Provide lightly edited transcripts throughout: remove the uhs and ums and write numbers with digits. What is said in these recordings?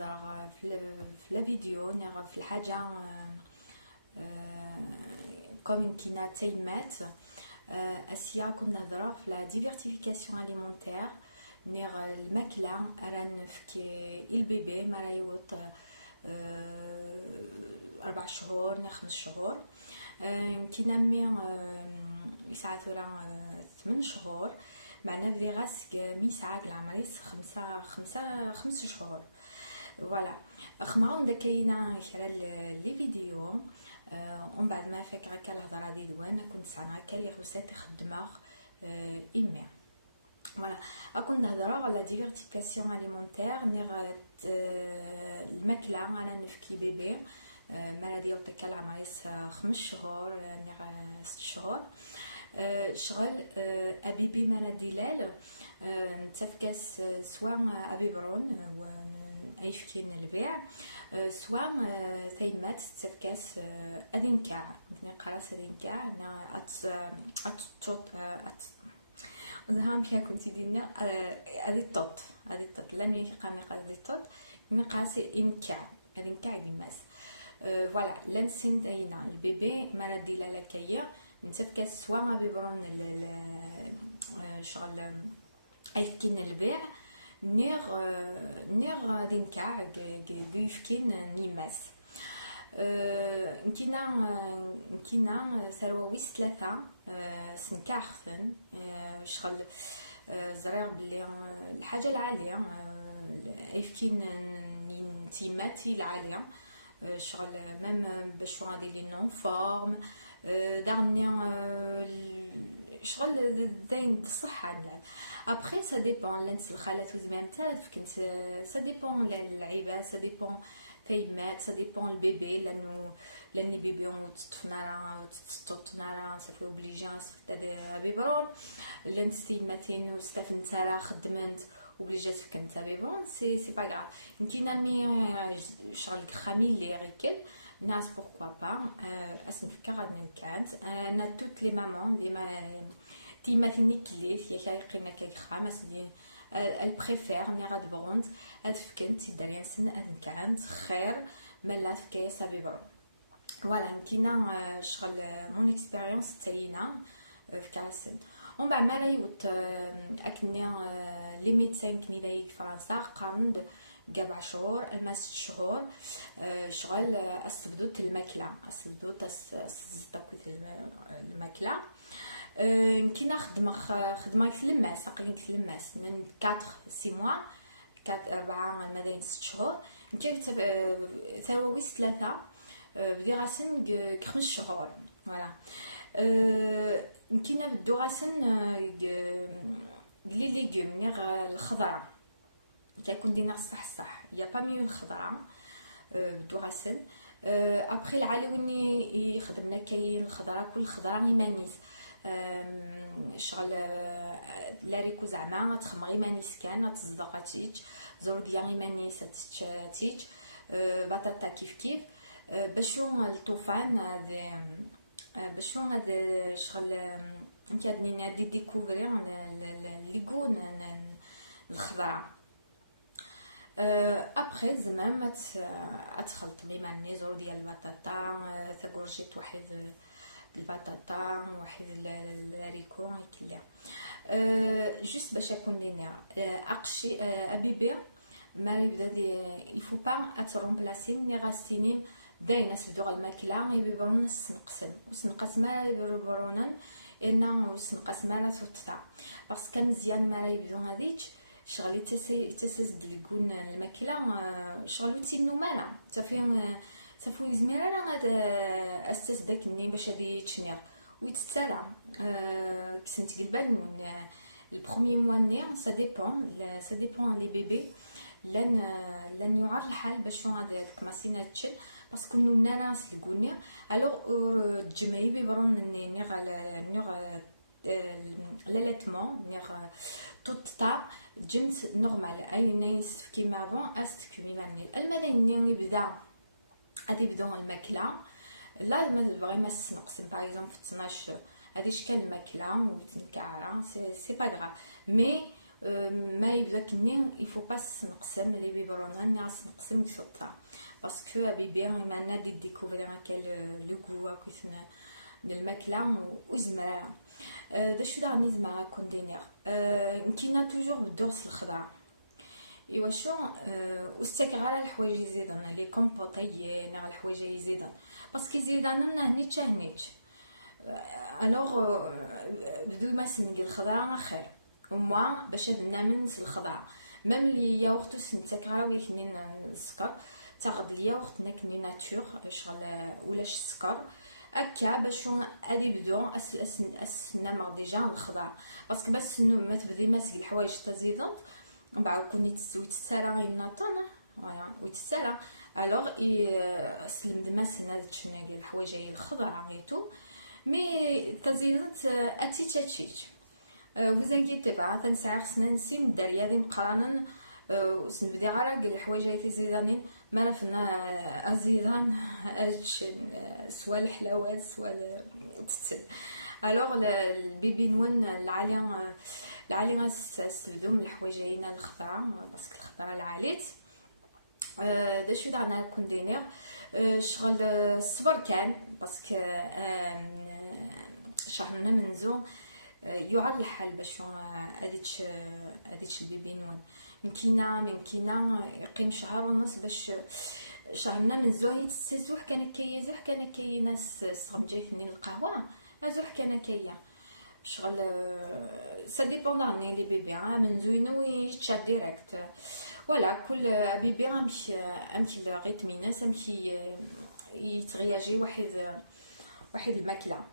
نهضر في لا فيديو نهضر في الحاجه كوم كينا تيمات اسيا كنا نهضروا في لا ديفيرتيفيكاسيون اليمونتير نير الماكله راه نفكي البيبي ما راه يوط 4 شهور نا 5 شهور كينا مي يساعد ولا 8 شهور معنا بلي غاسك يساعد العمريس 5 شهور فوالا خمرون دا كاينه خلال لي فيديو ومن بعد ما فكره كالهضره دي دوان كنت سامعه كاللي غسات خدمه ايمي فوالا اكون نهضروا على ديفيرتيفيكاسيون اليمونتير نير الماكله انا نفكي بيبي ما ديال ديك العمريس 5 شهور نير 6 شهور شغل ابيبي مالا ديلال نتفكاس سواء ابي برون ايفكين البيع سواء ثيمات تفكاس ادينكا قراص ادينكا انا اتوب زعما فيها كنت دينا هذه الطوط لاني كيقامي هذه الطوط من قاسي انكا ادينكا ديماس فوالا لانسين داينا البيبي مالا ديلا لكايه نتفكاس سواء ما بيبرون شغل ايفكين البيع نير دينكا بيفكين نيماس كينا سرويس 3 سنكاخن شغل زرير بلي الحاجه العاليه ايفكين نتيماتي العاليه شغل ميم باش غادي لي نون فورم دارني شغل داين الصحه ابخي سا ديبون لانس الخالات وزمانتات كنت سا ديبون اللعيبه سا ديبون فايمات سا ديبون البيبي لاني بيبيون تطفنا وتطفنا صافي اوبليجاس بيبرون لانس تيماتين وستافن تاع خدمت اوبليجات كنت بيبون سي با غرا يمكن مي شغل خامي اللي ركل ناس بوركوا با اسنفكر غادي كانت انا توت لي مامون لي ما تيماتيني كليت هي كايقينا كيخامس لي البريفير مي غاد بروند ادفكنتي داريا سن ان كانت خير ملا فكايه سابيبر فوالا كاينه شغل مون اكسبيريونس تاعينا في كاسل ومن بعد ما يوت اكني لي ميدسان كني لاي فرنسا قامد 4 شهور 6 شهور شغل السدوت الماكله السدوت السدوت الماكله كاينه خدمه تلماس اقليم تلماس من 4 6 موا 4 مدين 6 شهور كانت تاويس 3 فيغاسن 5 شهور فوالا كاينه بدوغاسن لي ليغوم نير الخضره كيكون دينا صح يا با ميو الخضره بدوغاسن ابخي العالوني يخدمنا كاين الخضره كل خضره مانيس شغل لاريكو زعما تخمري مانيس كان تصدق تيج زور ديالي مانيس تيج بطاطا كيف بشلون الطوفان بشلون هذا شغل كادني دي ديكوفري ليكون الخضره ابخي زعما تخلط لي ماني زور ديال البطاطا ثقورجيت واحد البطاطا واحد الهاريكو كلها جوست باش يكون دينا اقشي ابيبي ما يبدا الفو با اترومبلاسي مي غاستيني داينا سدوغ الماكله يبيبرون السنقسم ما يبيبرون انه السنقسم ما تطلع باسكو كان مزيان ما يبدو هذيك شغلي تسد لكون الماكله شغلي تينو مالا صافي زميره راه هذا اساس داك الني باش هادي تشنير ويتسالى بسنتي البان البروميي موا نير سا ديبون لي بيبي لن يعرف الحال باش هذا كماسينا تشل باسكو ناس الكونيا الوغ الجمعي بيبرون نير لاليتمون نير توتا جنس نورمال اي نايس كيما بون است كيما المدينه يبدا غادي يبداو الماكله لا بغي ما نقسم باغ اكزومبل في 12 هذه شكل الماكله وتنكعره سي با غرا مي ما يبدا كنين يفو با نقسم لي بيبرون يورنا ناس نقسم السلطة باسكو بيبي معنا دي ديكوفري كال لو غوا كوثنا الماكلة وزمرة. داش راني زعما كون دينير كاينه توجور الدرس الخضع ايوا شو واستكرار الحوايج يزيدون لي كومبوطيين على الحوايج يزيدون باسكو يزيدون هني تشهنيت الوغ بدو ما سندير الخضره خير وما باش نامنس الخضره ميم لي ياغورت سنتكرا ويثنين السكر تاخذ ليا وقت ناكل ناتور شغل ولاش السكر هكا باش غادي يبدو نعمر ديجا الخضر باسكو باش ما تبدي ماسك الحوايج تزيدون من بعد كون يتسرى يناطن فوالا ويتسرى الوغ سلم ماسنا هاد الشمال الحوايج الخضر عيطو مي تزيدت اتيتاتشيت vous inquiétez pas تنسى خصنا نسي الدريه دي مقارنه وسنبدا غير الحوايج اللي تزيدانين ما عرفنا ازيدان سوا الحلاوات سوا التتل الوغ البيبي نون العالي غنستبدو من الحوايج هنا الخضرا باسكو الخضرا العاليت داش دعنا نكون داير شغل الصبر كان باسكو شهرنا منزو يعاد الحال باش هاديش البيبي نون يمكن يقيم شهر ونص باش شهرنا من زوج يتسوح كان كيزوح كان كي ناس صحاب جايين القهوه نزوح كان كيا شغل سا ديبون داني لي بيبي من زوينو يتشاد ديريكت ولا كل بيبي امشي الريتم ناس امشي يتغياجي واحد الماكله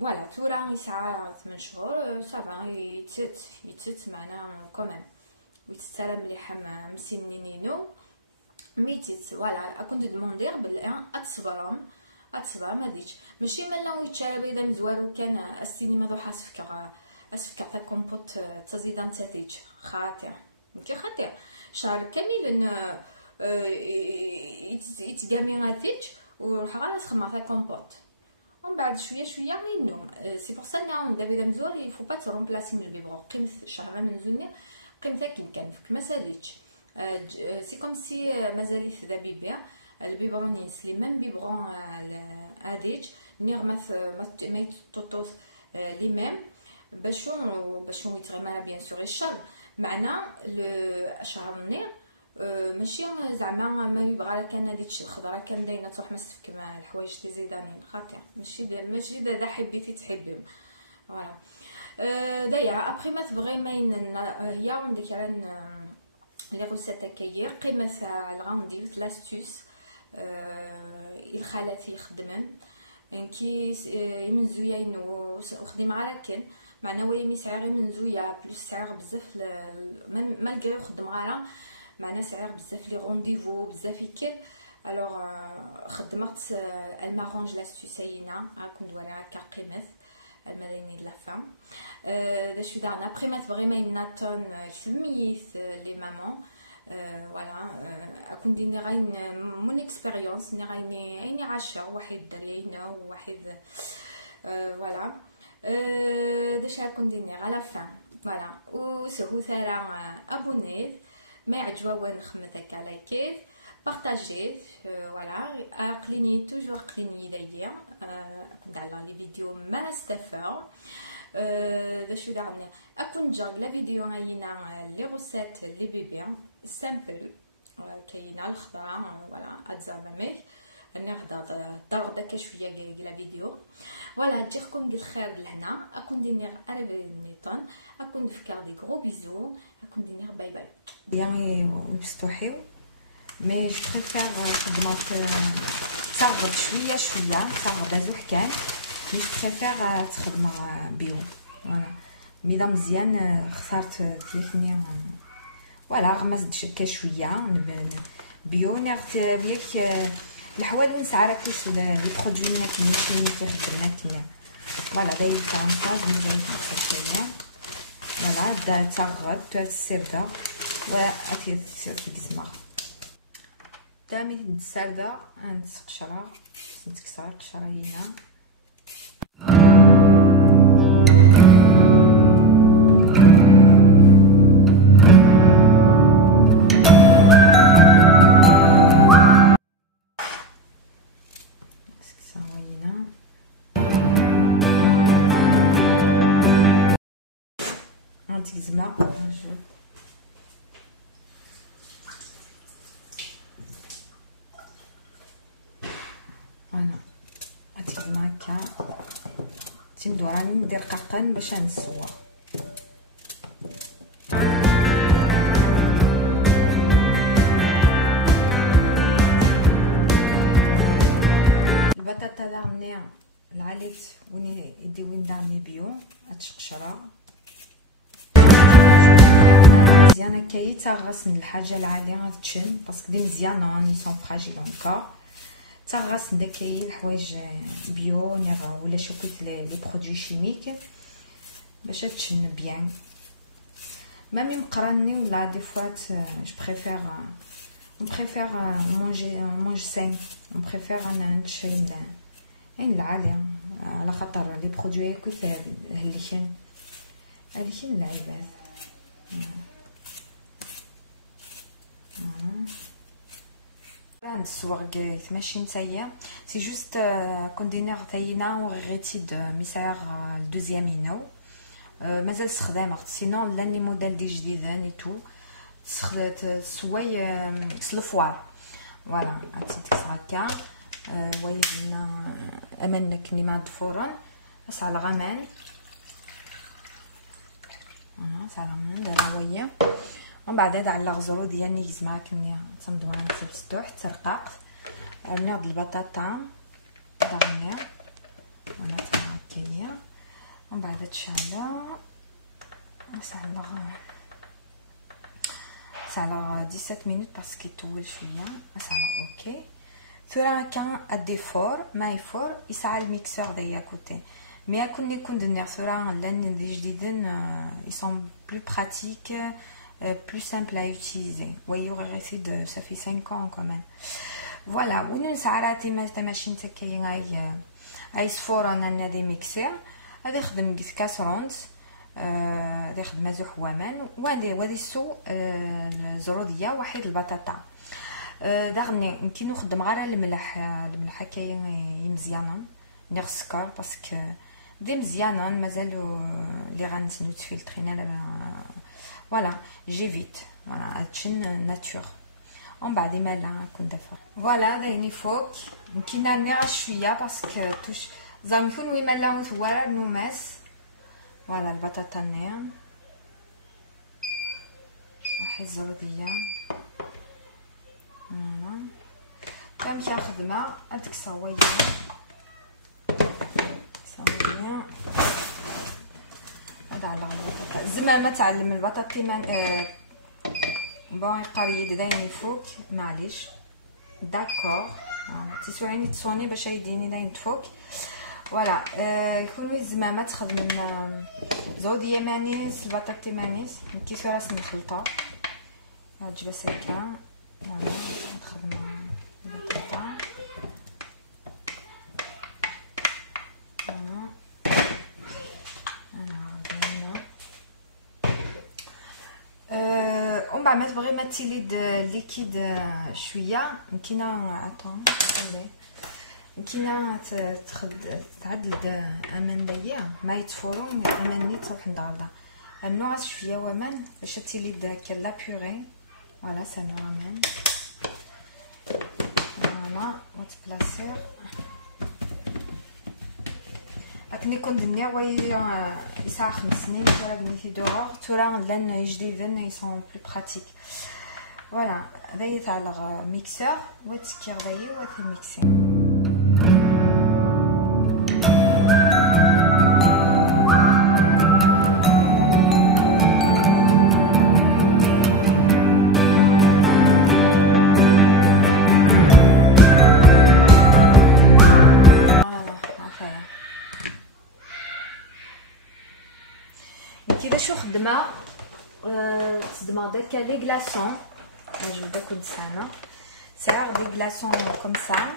فوالا تورا يسعى 8 شهور صافا يتست معنا كومام ويتستلم مليحه مسنينينو ميتيت فوالا كنت دوموندير بالله اتصبر ما ديتش ماشي مالا ويتشاربي دا مزوار كان السينما ذو اسفكا تاع كومبوت تزيدان تاتيتش خاطر كي خاطر شهر كامل يتقامي غاتيتش وروح تخمم تاع كومبوت ومن بعد شويه غينو سي بور سا كان دابا مزوار يفو با ترومبلاسي من البيبون قيمت شهر من زوني قيمتها كان ما ساليتش سي كوم سي مازال ذا بيبي البيبرون يسلي ميم بيبرون اديج نيغ ما توطوط لي ميم باش يتغمر بيان سور الشر معنا الشهر النير ماشي زعما ما يبغى كان هاديك الخضره كان دايره تروح مسفك مع الحوايج اللي زيدانين خاطر ماشي دا حبيتي تحبهم فوالا دايره ابخي ما تبغي ما هي عندك على لي روسيت هكايا قيمه الغامدي لاستوس الخالات يخدمن كي من زويين وخدم على كان معنا وي مسعر من زويا بلوس سعر بزاف مالغري خدم على معنا سعر بزاف لي رونديفو بزاف كيف الوغ خدمت المارونج لاستوس هنا راكم ولا كقيمه المدينه لا فام داش دارنا ابخي ما تبغي ما يناطون سميت لي مامون فوالا اكون دينا غاين مون اكسبيريونس غايني عاشا واحد دارينا وواحد فوالا داش راكم دينا على فام فوالا وسهو ثرا ابونيت ما عجبوا نخدمتك على كيف بارطاجيت فوالا قليني توجور قليني دايديا كنت على لي فيديو ما استفاو باش دعنا اكون جاب لا فيديو هاينا لي روسيت لي بيبي سامبل كاينه الخضار ولا اتزرمت انا غدا دار داك شويه ديال لا فيديو ولا تجيكم بالخير لهنا اكون دينير انا نيطان اكون فكر دي غرو بيزو اكون دينير باي باي يعني مستوحيو مي جو بريفير خدمات تاخد شويه تاخد ازوح كان مي جو بريفير تخدم بيو ميدا مزيان خسرت تليفني فوالا غما زدت هكا شويه بيو نعرف بيك الحوال نسعى راكيس لي برودوي اللي كاينين في خدمات فوالا داير تاع النهار مزيان شويه فوالا بدا تاغد تسرده وعافيه تسمع دامي تسرده نتقشرها نتكسر قشرينا هكا تندو راني ندير قاقن باش نسوى. البطاطا دارني العليت وين يدي وين دارني بيو هتشقشره مزيان هكايا تغسل الحاجه العاليه غتشن باسكو دي مزيانه راني سون فراجيل اونكور تغسل داكايا الحوايج بيو ولا شوكوت لي برودوي شيميك باش تشن بيان مامي مقراني ولا دي فوات جو بريفير مونج سين بريفير انا نشري العاليه على خاطر لي برودوي كثار هلكن العباد. عند السواق ماشي نتايا سي جوست كوندينر تاينا وغيتي د ميسار الدوزيام ينو مازال استخدامات سينون لاني موديل دي جديدان تو استخدمت سوي سلفوار فوالا عرفتي ديك هكا ويجينا امنا كني مع الفرن بس على غمان على غمان دابا ويا ومن بعد هذا على الغزرو ديالني يجمع كني تنضوى نسيب ستوح ترقاق عملنا هاد البطاطا دارني ولا هكايا ومن بعد تشعلو على 17 مينوت باسكو يطول شويه على اوكي ثورا كان الديفور ما يفور يسعى الميكسور دايا كوتي مي كوني كندير ثورا لان دي جديدين ils sont plus pratiques plus simple à utiliser. Oui, aurait resté de ça fait 5 ans quand même. Voilà, وين ساعات ماشين تكاين اي صفور انا دي ميكسير هذا يخدم كاسرونت هذا يخدم مزوح ومان وهذه السو الزروديه وحيد البطاطا داغني يمكن نخدم غير الملح هكايا مزيانه ندير السكر باسكو دي مزيانه مازالو لي غنسنوت فلترينا فوالا جيفيت فوالا تشن ناتور ومن بعد ما لا كنت دافا فوالا دايني فوق يمكن نرمي شويه باسكو توش زعما يكون وي مالا ثوار نوماس فوالا البطاطا نيم وحي الزروديه فوالا كامل خدمه هاديك صويه هذا على البطاطا زعما تعلم البطاطي بون قريد دايني فوق معليش داكور تسوعيني تصوني باش يديني داين فوق فوالا يكونوا الزمامه تخدم زوديه مانيس البطاطي مانيس كيف راس الخلطه تجيب هكا فوالا نخدم البطاطا ومن بعد ما تبغي ما تيليد ليكيد شويه يمكن يمكن تعدل امان دايا ما يتفورون اماني تروح نداردا النوع شويه ومان باش تيليد هكا لا بيوري فوالا سا نوع امان فوالا وتبلاسير كني كنت ندير وي يساع 5 سنين ولا بنيتي دورور تورا لان جديدين يسون بلو براتيك فوالا هذايا تاع الميكسور وتكير دايا وتي ميكسي كيفاش خدمه خدمه داك لي غلاصون جو داكو نسانا ساعه دي غلاصون كوم سا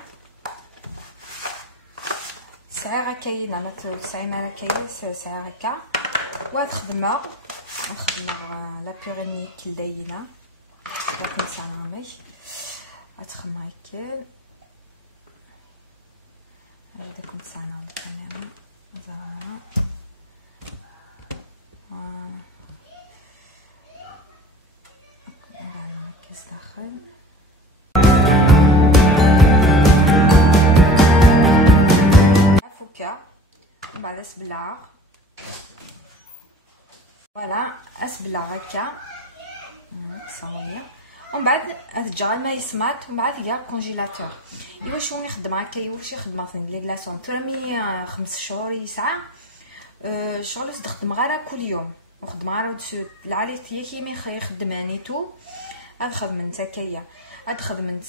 ساعه كاين انا ساعه كاين ساعه هكا وتخدمه لا بيريني كي داينه داك نسانا ماشي تخدم هكا داك نسانا الكاميرا زعما بعد اسبلع فوالا اسبلع هكا صاويه ومن بعد تجي الماء يسمط ومن بعد كاع كونجيلاتور. ايوا شنو يخدم هكا واش يخدم لي كلاصون ترمي 5 شهور يسعى شغل تخدم غير كل يوم وخدم غير ودسو العالي تيكي مي يخدم نيتو ادخل من تكايا ادخل من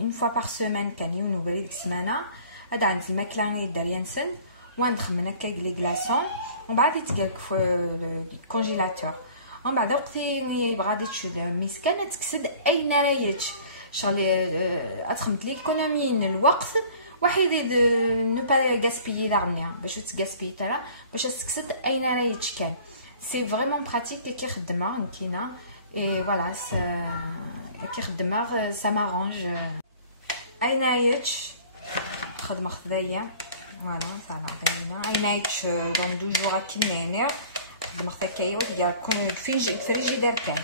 اون فوا باغ سيمين كان يوم وبري ديك السمانه هذا عند الماكله اللي دار ينسن وندخل من هكا لي كلاصون ومن بعد يتقلق في الكونجيلاتور ومن بعد وقتي بغادي تشد مسكانه تكسد اين رايتش شغل ادخمت ليكونومي الوقت واحد نو با غاسبيي دارنيا باش تغاسبيي ترى باش تكسد اين رايتش كان سي فريمون براتيك كي خدمه كاينه اي فوالا كي خدمه سا مارونج اين رايتش خدمه خدايا فوالا صافا عطينا اين رايتش دون 2 جوغ كينير خدمه هكايا وديال كون الفريجيدير كان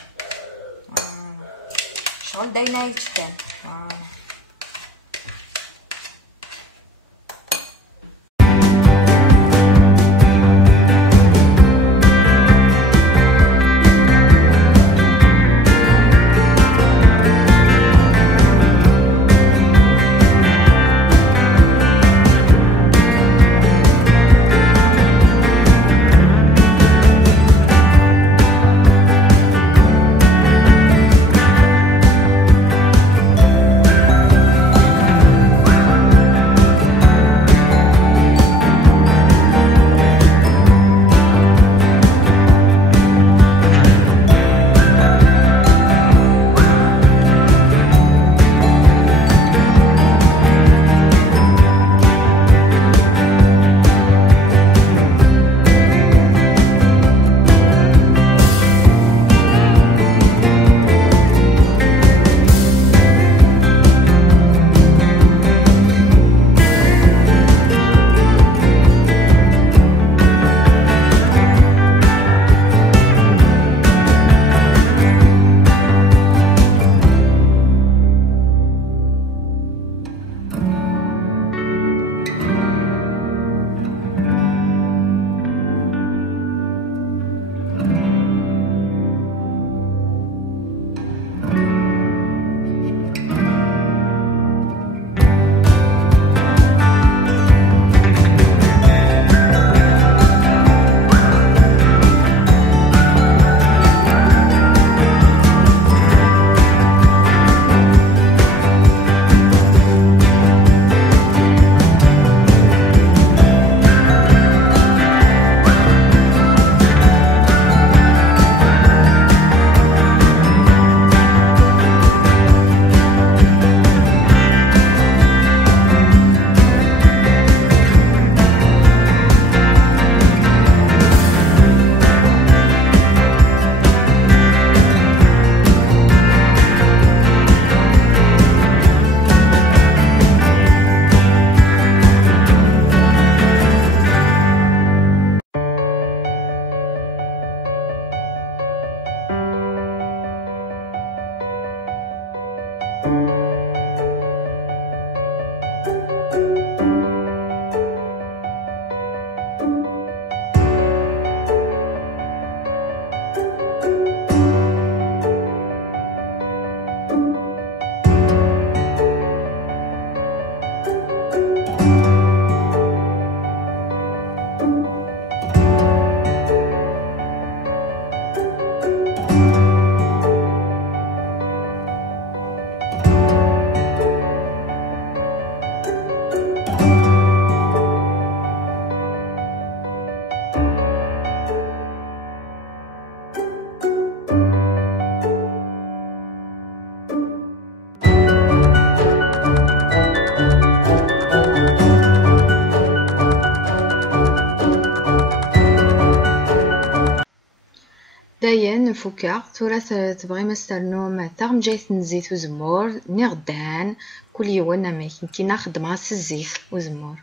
شغل داينا يتكان فوالا. دايا نفكر ثورة تبغي مثلا مثلا جايت نزيت وزمور نغدان كل يوم ما كي ناخد مع الزيت وزمور